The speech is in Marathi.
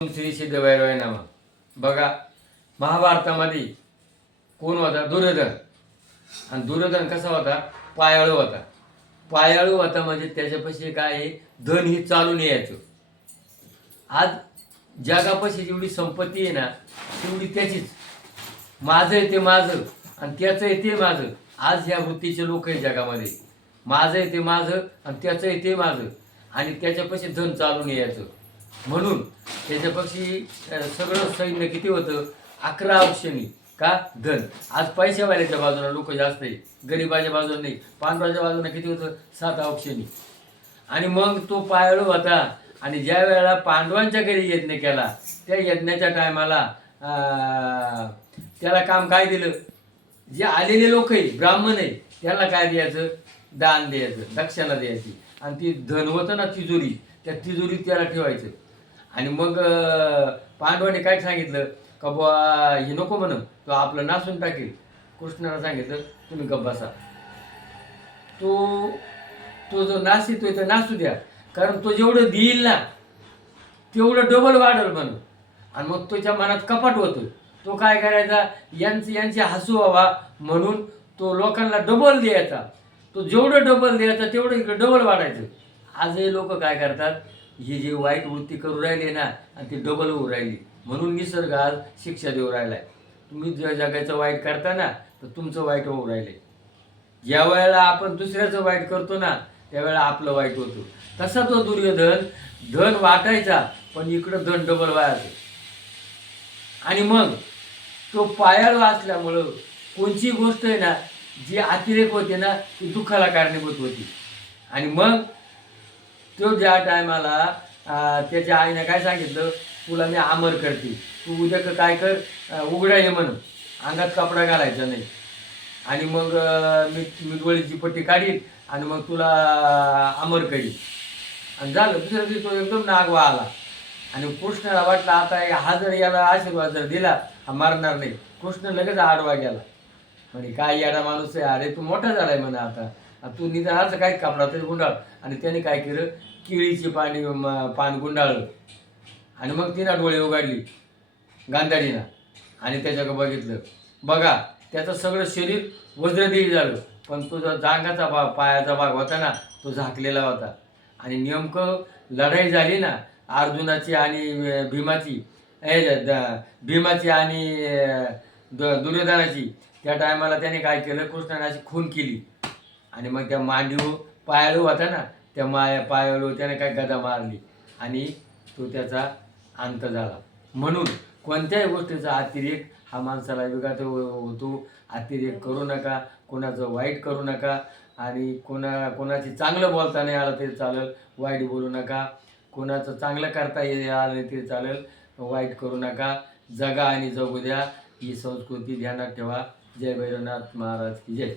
श्री सिद्धभैरवाय नमः. बघा, महाभारतामध्ये कोण होता? दुर्योधन. आणि दुर्योधन कसा होता? पायाळू होता. पायाळू होता म्हणजे त्याच्यापाशी काय आहे? धन ही चालून यायचं. आज जगापाशी जेवढी संपत्ती आहे ना तेवढी त्याचीच. माझं आहे ते माझं आणि त्याचं आहे ते माझं. आज ह्या वृत्तीचे लोक आहे जगामध्ये. माझं आहे ते माझं आणि त्याचं आहे ते माझं आणि त्याच्यापाशी धन चालून यायचं. म्हणून त्याच्यापाशी सगळं सैन्य किती होतं? 11 अक्षणी. का? धन. आज पैशावाल्याच्या बाजूला लोक जास्त आहे, गरीबाच्या बाजूला नाही. पांडवाच्या बाजूला किती होतं? 7 अक्षणी. आणि मग तो पायाळू होता आणि ज्या वेळेला पांडवांच्या घरी यज्ञ केला त्या यज्ञाच्या टायमाला त्याला काम काय दिलं? जे आलेले लोक आहे, ब्राह्मण आहे, त्याला काय द्यायचं? दान द्यायचं, दक्षिणा द्यायची. आणि ती धन होतं ना तिजोरी, त्या तिजोरीत त्याला ठेवायचं. आणि मग पांडवाने काय सांगितलं का बुवा हे नको म्हणून तो आपलं नासून टाकेल. कृष्णाला सांगितलं तुम्ही गप्प बसा. तो जो नासितोय तर नासू द्या, कारण तो जेवढं देईल ना तेवढं डबल वाढल म्हणून. आणि मग त्याच्या मनात कपाट होतं. तो काय करायचा? यांचे हसू व्हावा म्हणून तो लोकांना डबल द्यायचा. तो जेवढं डबल द्यायचा तेवढं इकडं डबल वाढायचं. आजही लोक काय करतात? ही जी वाईट वृत्ती करू राहिली ना आणि ती डबल होऊ राहिली. म्हणून निसर्ग आज शिक्षा देऊ राहिलाय. तुम्ही जगाचं वाईट करता ना तर तुमचं वाईट होऊ राहिले. ज्या वेळेला आपण दुसऱ्याचं वाईट करतो ना त्यावेळेला आपलं वाईट होतं. तसा तो दुर्योधन धन वाटायचा पण इकडं धन डबल व्हायचं. आणि मग तो पायाळू असल्यामुळं कोणची गोष्ट आहे ना जी अतिरेक होते ना ती दुःखाला कारणीभूत होती. आणि मग तो ज्या टायमाला त्याच्या आईने काय सांगितलं, तुला मी आमर करते, तू उद्या काय कर, उघडा ये म्हणून, अंगात कपडा घालायचा नाही. आणि मग मी डोळीची पट्टी काढीन आणि मग तुला अमर करीन. आणि झालं. दुसऱ्या दिवशी तो एकदम नागवा आला. आणि कृष्णाला वाटलं आता हा जर याला आशीर्वाद जर दिला हा मारणार नाही. कृष्ण लगेच आडवा गेला. म्हणे काय याडा माणूस आहे, अरे तू मोठा झालाय म्हणा, आता तू निदान असं काय कपडा तरी गुंडाळ. आणि त्याने काय केलं? केळीची पान गुंडाळलं आणि मग तिनं डोळे उघडली गांधारीनं आणि त्याच्याकडे बघितलं. बघा, त्याचं सगळं शरीर वज्रदेही झालं पण तो जो जांघाचा भाग, पायाचा भाग होता ना तो झाकलेला होता. आणि नेमकं लढाई झाली ना अर्जुनाची आणि भीमाची आणि दुर्योधनाची. त्या टायमाला त्याने काय केलं? कृष्णाने अशी खून केली. आणि मग त्या मांडीवर पायाळू होता ना त्या पायाळू त्याने काय गदा मारली आणि तो त्याचा अंत झाला. म्हणून कोणत्याही गोष्टीचा अतिरेक हा माणसाला विघात होतो. अतिरेक करू नका, कोणाचं वाईट करू नका. आणि कोणाची चांगलं बोलता नाही आलं तरी चालेल, वाईट बोलू नका. कोणाचं चांगलं करता आलं नाही तरी चालेल, वाईट करू नका. जगा आणि जगू द्या. ही संस्कृती ध्यानात ठेवा. जय भैरवनाथ महाराज की जय.